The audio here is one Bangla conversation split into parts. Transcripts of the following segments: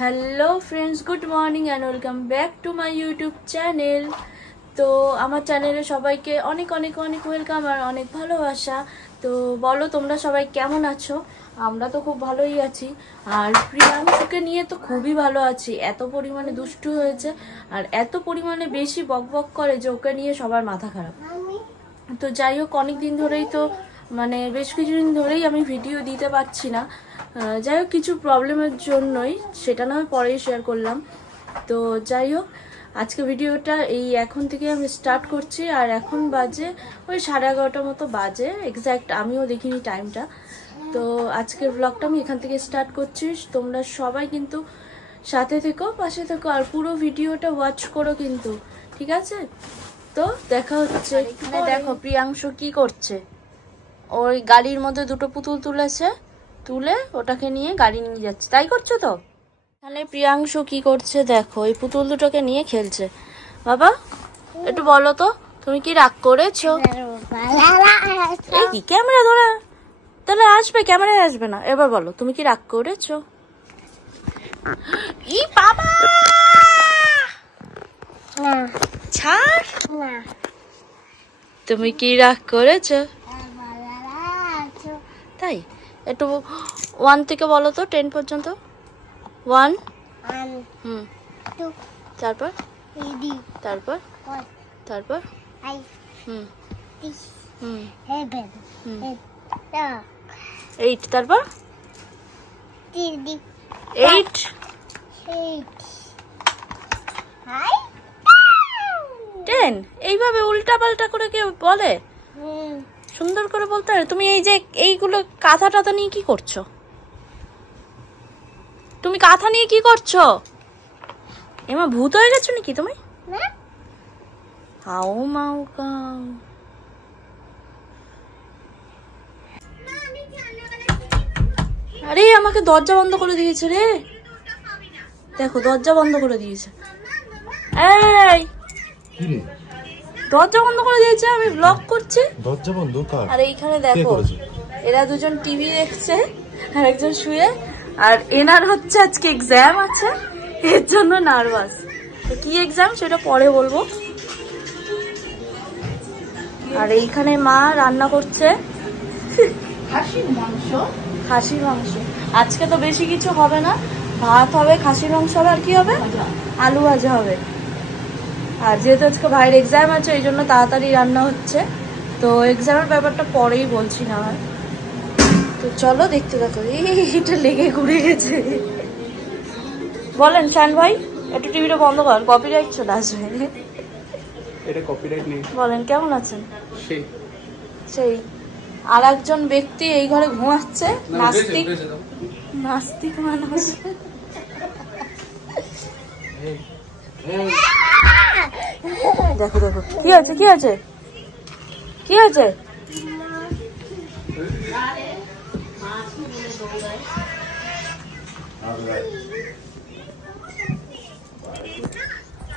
Hello friends, good morning and welcome back to my YouTube channel. তো আমার চ্যানেলে সবাইকে অনেক অনেক অনেক ওয়েলকাম আর অনেক ভালোবাসা। তো বলো তোমরা সবাই কেমন আছো? আমরা তো খুব ভালোই আছি। আর প্রিয়াংশুকে নিয়ে তো খুবই ভালো আছি। এত পরিমাণে দুষ্টু হয়েছে আর এত পরিমাণে বেশি বকবক করে যে ওকে নিয়ে সবার মাথা খারাপ। তো যাই হোক, অনেক দিন ধরেই তো বেশ কিছুদিন ধরেই আমি ভিডিও দিতে পারছি না। যাই হোক, কিছু প্রবলেমের জন্যই, সেটা না হয় পরেই শেয়ার করলাম। তো যাই হোক, আজকে ভিডিওটা এখন থেকে আমি স্টার্ট করছি। আর এখন বাজে ওই 11:30 মতো বাজে, এক্স্যাক্ট আমিও দেখিনি টাইমটা। তো আজকের ব্লগটা আমি এখান থেকে স্টার্ট করছি। তোমরা সবাই কিন্তু সাথে থেকো, পাশে থেকো আর পুরো ভিডিওটা ওয়াচ করো কিন্তু, ঠিক আছে? তো দেখা হচ্ছে। এখানে দেখো প্রিয়াংশু কি করছে। ওই গাড়ির মধ্যে দুটো পুতুল তুলে ওটাকে নিয়ে গাড়ি নিয়ে যাচ্ছে। তাই করছো তো? এখানে প্রিয়াংশু কি করছে দেখো, এই পুতুল দুটোকে নিয়ে খেলছে। বাবা একটু বলো তো, তুমি কি রাগ করেছো? এই কি ক্যামেরা ধরে তাহলে আসবে, ক্যামেরায় আসবে না। এবার বলো, তুমি কি রাগ করেছো? ই বাবা, ছাড়। তুমি কি রাগ করেছো? তাই একটু 1 থেকে বলো তো 10 পর্যন্ত। 1, তারপর 8, তারপর 8। এইভাবে উল্টা পাল্টা করে কেউ বলে? সুন্দর করে বলতে হবে। তুমি এই যে এইগুলো কাঁথা টাথা নিয়ে কি করছো? তুমি কাঁথা নিয়ে কি করছো? এমা ভূত হয়ে গেছো নাকি তুমি? হাও মাও কাও। আরে আমাকে দরজা বন্ধ করে দিয়েছে রে। দেখো দরজা বন্ধ করে দিয়েছে। এই দরজা বন্ধ করে দিয়েছে, আমি ব্লগ করছি। দরজা বন্ধ কার? আর এইখানে দেখো এরা দুজন টিভি দেখছে আর একজন শুয়ে। আর এনার হচ্ছে আজকে এক্সাম আছে, এর জন্য নার্ভাস। তো কি এক্সাম সেটা পরে বলবো। আর এইখানে মা রান্না করছে খাসির মাংস। আজকে তো বেশি কিছু হবে না, ভাত হবে, খাসির মাংস হবে, আর কি হবে? আলু ভাজা হবে। আর যেহেতু আজকে ভাইয়ের এক্সাম আছে এই জন্য তাড়াতাড়ি রান্না হচ্ছে। তো এক্সামের ব্যাপারটা পরেই বলছি না হয়। তো চলো দেখতে দেখো। এইটা লেগে ঘুরে গেছে। বলেন শান ভাই, একটু টিভিটা বন্ধ কর, কপিরাইট চলে আসবে। এটা কপিরাইট নেই। বলেন কেমন আছেন? সেই আর একজন ব্যক্তি এই ঘরে ঘুমাচ্ছে, নাস্তিক মানুষ। দেখো দেখো কি হয়েছে, কি হয়েছে, কি হয়েছে?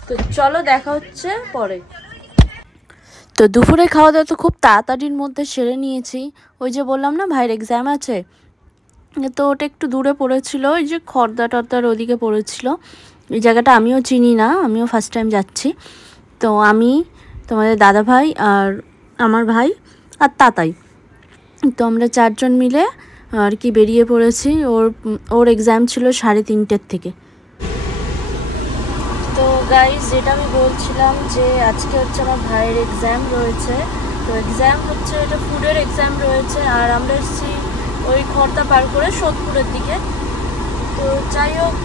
তো চলো দেখা হচ্ছে পরে। তো দুপুরে খাওয়া দাওয়া তো খুব তাড়াতাড়ির মধ্যে সেরে নিয়েছি। ওই যে বললাম না ভাইয়ের এক্সাম আছে, তো ওটা একটু দূরে পড়েছিল, ওই যে খর্দা টর্দার ওদিকে পড়েছিল। এই জায়গাটা আমিও চিনি না, আমিও ফার্স্ট টাইম যাচ্ছি। তো আমি, তোমাদের দাদা ভাই আর আমার ভাই আর তাতাই, তো আমরা 4 জন মিলে আর কি বেরিয়ে পড়েছি। ওর এক্সাম ছিল 3:30 থেকে। তো গাইস, যেটা আমি বলছিলাম যে আজকে হচ্ছে আমার ভাইয়ের এক্সাম রয়েছে। তো এক্সাম হচ্ছে, এটা ফুডের এক্সাম রয়েছে। আর আমরা এসেছি ওই খর্দা পার করে সোদপুরের দিকে। তো যাই হোক,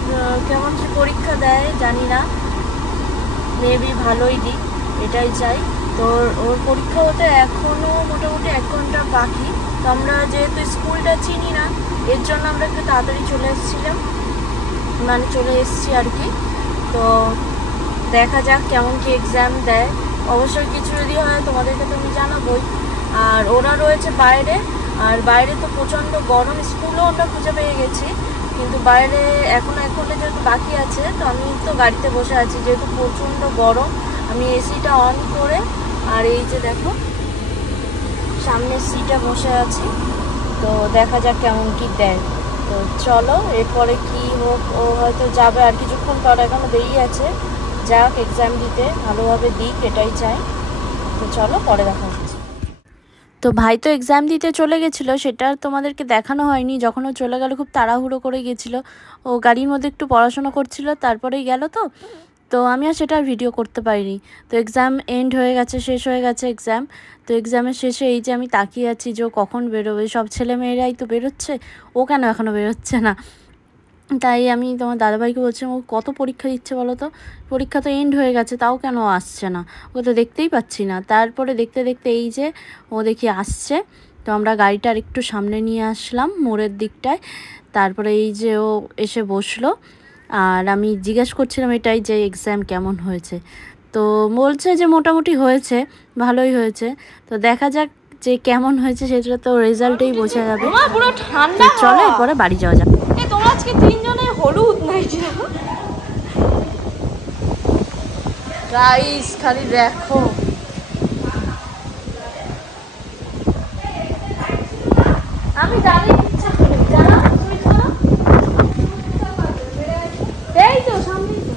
কেমন যে পরীক্ষা দেয় জানি না, মেবি ভালোই দিক, এটাই চাই। তো ওর পরীক্ষা হতে এখনও মোটামুটি 1 ঘন্টা বাকি। তো আমরা যেহেতু স্কুলটা চিনি না, এর জন্য আমরা একটু তাড়াতাড়ি চলে এসেছি আর কি। তো দেখা যাক কেমন কি এক্সাম দেয়। অবশ্যই কিছু যদি হয় তোমাদেরকে তো আমি জানাবোই। আর ওরা রয়েছে বাইরে, আর বাইরে তো প্রচণ্ড গরম। স্কুলও আমরা খুঁজে পেয়ে গেছি, কিন্তু বাইরে এখনো 1 ঘন্টা যেহেতু বাকি আছে, তো আমি তো গাড়িতে বসে আছি যেহেতু প্রচণ্ড গরম। আমি এসিটা অন করে, আর এই যে দেখো সামনের সিটে বসে আছি। তো দেখা যাক কেমন কি দেয়। তো চলো এরপরে কি হোক, ও হয়তো যাবে আর কিছুক্ষণ পর, এখনো দেরি আছে, যাক এক্সাম দিতে, ভালোভাবে দিক এটাই চাই। তো চলো পরে দেখা হচ্ছে। তো ভাই তো এক্সাম দিতে চলে গেছিলো, সেটা তোমাদেরকে দেখানো হয়নি। যখন ও চলে গেল খুব তাড়াহুড়ো করে গেছিলো, ও গাড়ির মধ্যে একটু পড়াশোনা করছিল, তারপরেই গেল। তো তো আমি আর সেটা ভিডিও করতে পারিনি। তো এক্সাম এন্ড হয়ে গেছে, শেষ হয়ে গেছে এক্সাম। তো এক্সামের শেষে এই যে আমি তাকিয়ে আছি যে ও কখন বেরোবে, সব ছেলে মেয়েরাই তো বেরোচ্ছে, ও কেন এখনও বেরোচ্ছে না। তাই আমি তোমার দাদাভাইকে বলছিলাম, ও কত পরীক্ষা দিচ্ছে বলো তো, পরীক্ষা তো এন্ড হয়ে গেছে, তাও কেন আসছে না, ওকে তো দেখতেই পাচ্ছি না। তারপরে দেখতে দেখতে এই যে ও দেখি আসছে। তো আমরা গাড়িটা আর একটু সামনে নিয়ে আসলাম মোড়ের দিকটায়। তারপরে এই যে ও এসে বসলো, আর আমি জিজ্ঞেস করছিলাম এটাই যে এক্সাম কেমন হয়েছে। তো বলছে যে মোটামুটি হয়েছে, ভালোই হয়েছে। তো দেখা যাক যে কেমন হয়েছে, সেটা তো রেজাল্টেই বোঝা যাবে। পুরো ঠান্ডা। চলো এরপরে বাড়ি যাওয়া যাক। তোমরা আজকে তিনজনে হলুদ নাইটি গাইস, খালি দেখো। আমি জানি ইচ্ছা করি, জানো তুমি জানো, এই তো সামনে তো।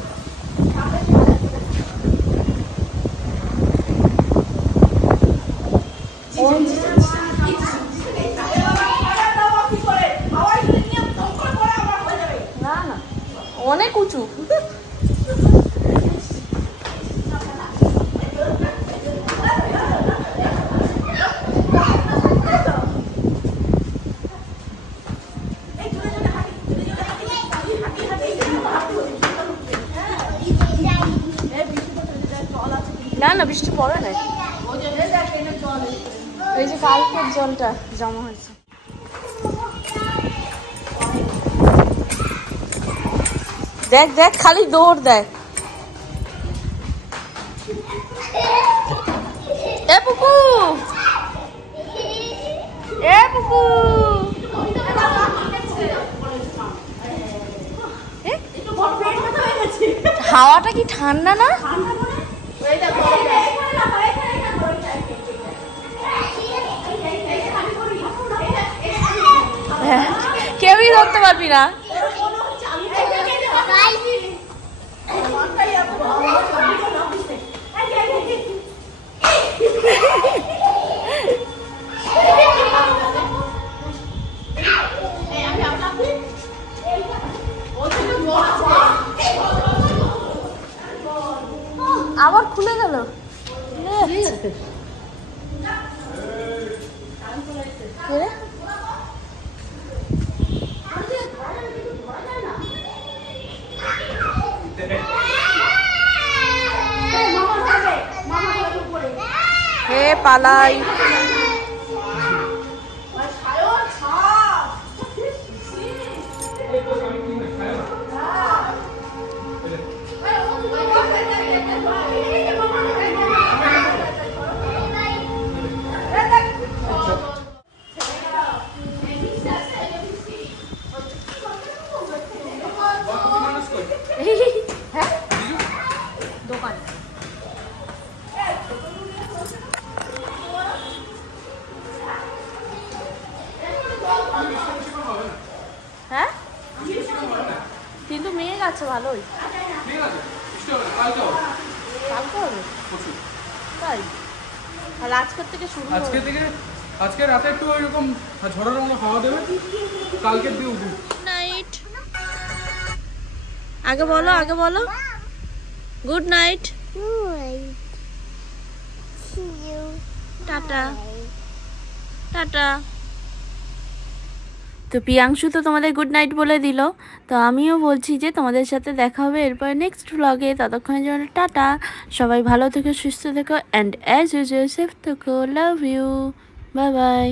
না না, অনেক উঁচু। না না, বৃষ্টি পড়ে নাই, এই যে কালকের জলটা জমা হয়েছে। দেখ দেখ, খালি দৌড় দেখ। এ পুকু, এ পুকু, হাওয়াটা কি ঠান্ডা না? কেউই ধরতে পারবি না। আবার খুলে গেল। হে পালাই। দোকান হ্যাঁ, কিন্তু মেঘ আছে ভালোই। কালকে হবে তাই, আর আজকের থেকে শুরু, আজকে রাতে একটু ওইরকম ঝড়ের মতো হাওয়া দেবে, কালকের দিয়ে উঠবে। নাইট, আগে বলো, আগে বলো গুড নাইট, টাটা টাটা। তো প্রিয়াংশু তো তোমাদের গুড নাইট বলে দিল, তো আমিও বলছি যে তোমাদের সাথে দেখা হবে এরপরে নেক্সট ব্লগে। ততক্ষণের জন্য টাটা, সবাই ভালো থেকো, সুস্থ থেকো, অ্যান্ড অ্যাজ ইউজুয়াল সেফ থেকো, লাভ ইউ, বাই বাই।